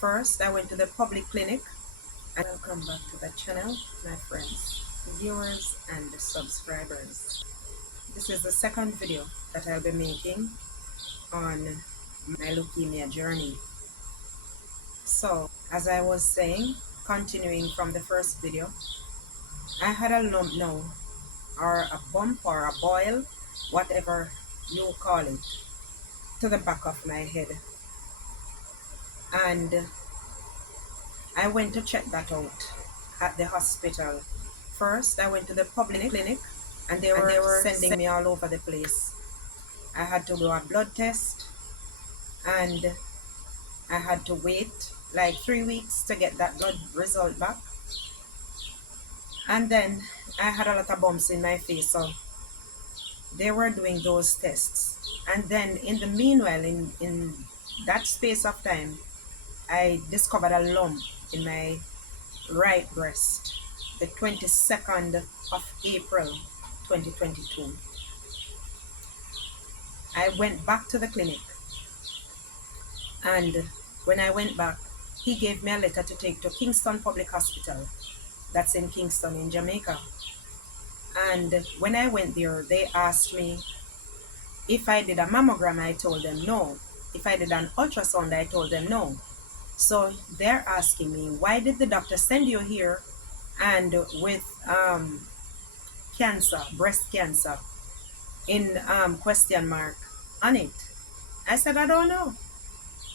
First, I went to the public clinic, and welcome back to the channel, my friends, viewers, and subscribers. This is the second video that I'll be making on my leukemia journey. So, as I was saying, continuing from the first video, I had a lump now, or a bump, or a boil, whatever you call it, to the back of my head. And I went to check that out at the hospital. First, I went to the public clinic, and they were sending me all over the place. I had to do a blood test, and I had to wait like 3 weeks to get that blood result back. And then I had a lot of bumps in my face, so they were doing those tests. And then in the meanwhile, in that space of time, I discovered a lump in my right breast, the 22nd of April 2022. I went back to the clinic, and when I went back, he gave me a letter to take to Kingston Public Hospital, that's in Kingston in Jamaica. And when I went there, they asked me if I did a mammogram. I told them no. If I did an ultrasound, I told them no. So they're asking me, why did the doctor send you here and with cancer, breast cancer, in question mark on it? I said, I don't know,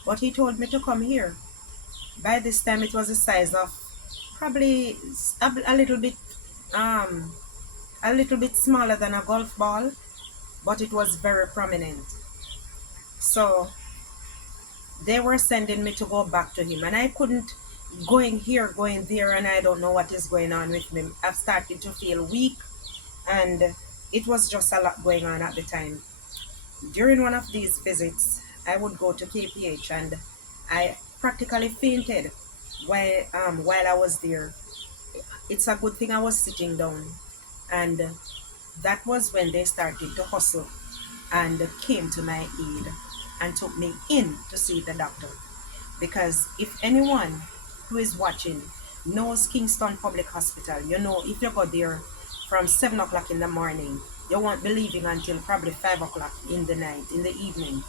but he told me to come here. By this time, it was the size of probably a little bit smaller than a golf ball, but it was very prominent. So they were sending me to go back to him, and I couldn't, going here, going there, and I don't know what is going on with me. I've started to feel weak, and it was just a lot going on at the time. During one of these visits, I would go to KPH, and I practically fainted while I was there. It's a good thing I was sitting down, and that was when they started to hustle and came to my aid and took me in to see the doctor. Because if anyone who is watching knows Kingston Public Hospital, you know, if you go there from 7 o'clock in the morning, you won't be leaving until probably 5 o'clock in the night, in the evening.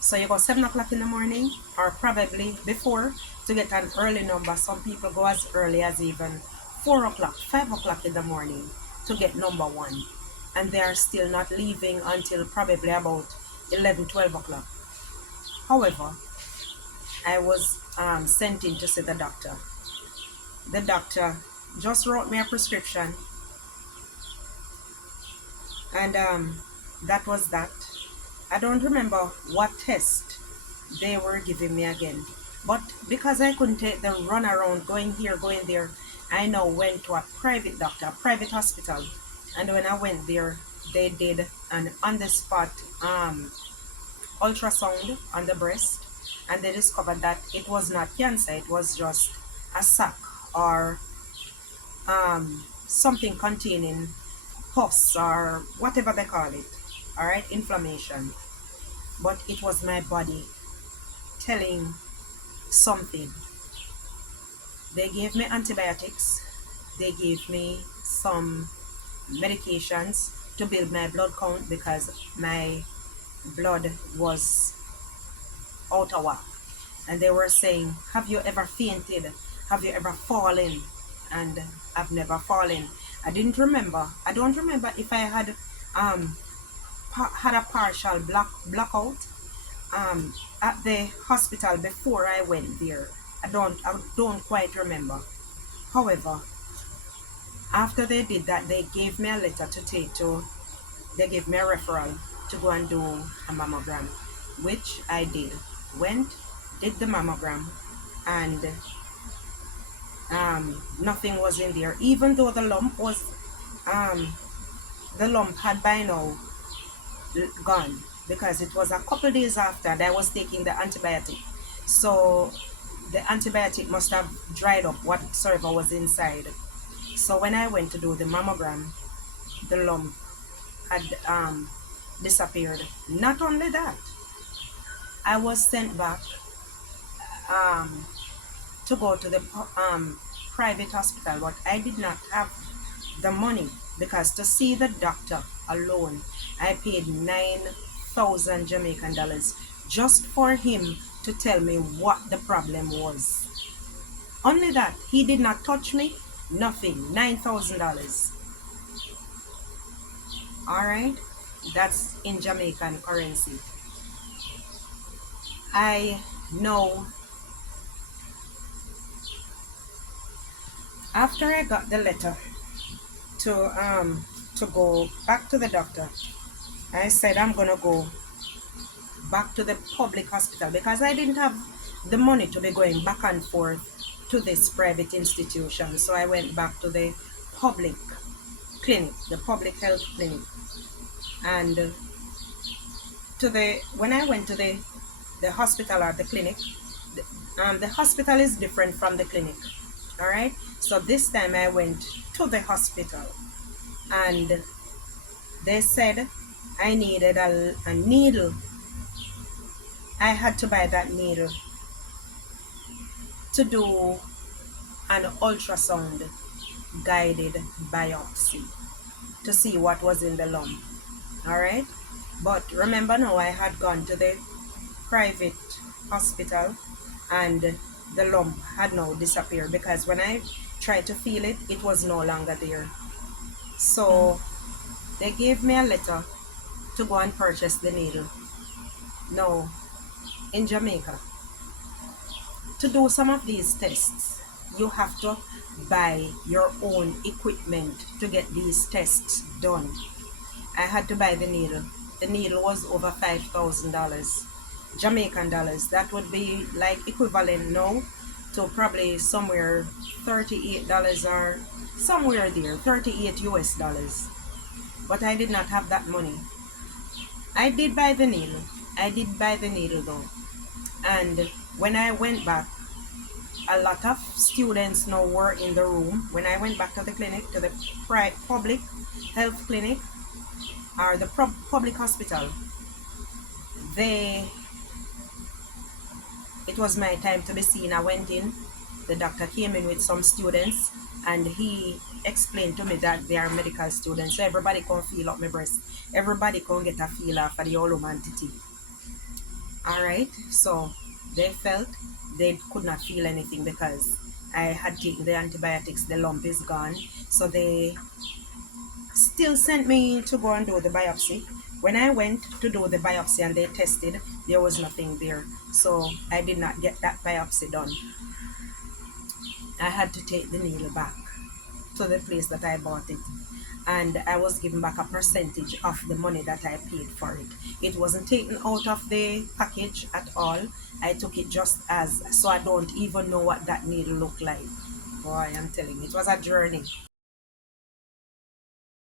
So you go 7 o'clock in the morning, or probably before, to get an early number. Some people go as early as even 4 o'clock, 5 o'clock in the morning to get number one. And they are still not leaving until probably about 11, 12 o'clock. However, I was sent in to see the doctor. The doctor just wrote me a prescription, and that was that. I don't remember what test they were giving me again, but because I couldn't take the run around going here, going there, I now went to a private doctor, a private hospital. And when I went there, they did an on-the-spot ultrasound on the breast, and they discovered that it was not cancer, it was just a sac, or something containing pus, or whatever they call it, all right, inflammation. But it was my body telling something. They gave me antibiotics, they gave me some medications to build my blood count, because my blood was out of whack. And they were saying, have you ever fainted? Have you ever fallen? And I've never fallen. I don't remember if I had a partial blackout at the hospital before I went there. I don't quite remember. However, after they did that, they gave me a letter to take to, they gave me a referral to go and do a mammogram, which I did. Went, did the mammogram, and nothing was in there. Even though the lump had by now gone, because it was a couple days after that I was taking the antibiotic. So the antibiotic must have dried up whatsoever was inside. So when I went to do the mammogram, the lump had disappeared. Not only that, I was sent back um, to go to the private hospital, but I did not have the money because to see the doctor alone, I paid 9,000 Jamaican dollars just for him to tell me what the problem was. Only that, he did not touch me, nothing. $9,000. All right, that's in Jamaican currency. I know after I got the letter to to go back to the doctor, I said I'm gonna go back to the public hospital because I didn't have the money to be going back and forth to this private institution. So I went back to the public clinic, the public health clinic, and to the when I went to the hospital or the clinic, the hospital is different from the clinic. All right. So this time I went to the hospital, and they said I needed a needle. I had to buy that needle to do an ultrasound guided biopsy to see what was in the lump. All right. But remember now, I had gone to the private hospital and the lump had now disappeared because when I tried to feel it, it was no longer there. So they gave me a letter to go and purchase the needle. Now, in Jamaica, to do some of these tests, you have to buy your own equipment to get these tests done. I had to buy the needle. The needle was over $5,000 Jamaican dollars. That would be like equivalent now to probably somewhere $38 or somewhere there, 38 US dollars. But I did not have that money. I did buy the needle. I did buy the needle though. And when I went back, a lot of students now were in the room. When I went back to the clinic, to the public health clinic or the public hospital, they it was my time to be seen. I went in. The doctor came in with some students, and he explained to me that they are medical students, so everybody can feel up my breast. Everybody can get a feel for the whole entity. All right. So they felt they could not feel anything because I had taken the antibiotics. The lump is gone. So they still sent me to go and do the biopsy. When I went to do the biopsy and they tested, there was nothing there. So I did not get that biopsy done. I had to take the needle back to the place that I bought it. And I was given back a percentage of the money that I paid for it. It wasn't taken out of the package at all. I took it just as, so I don't even know what that needle looked like. Boy, I'm telling you, it was a journey.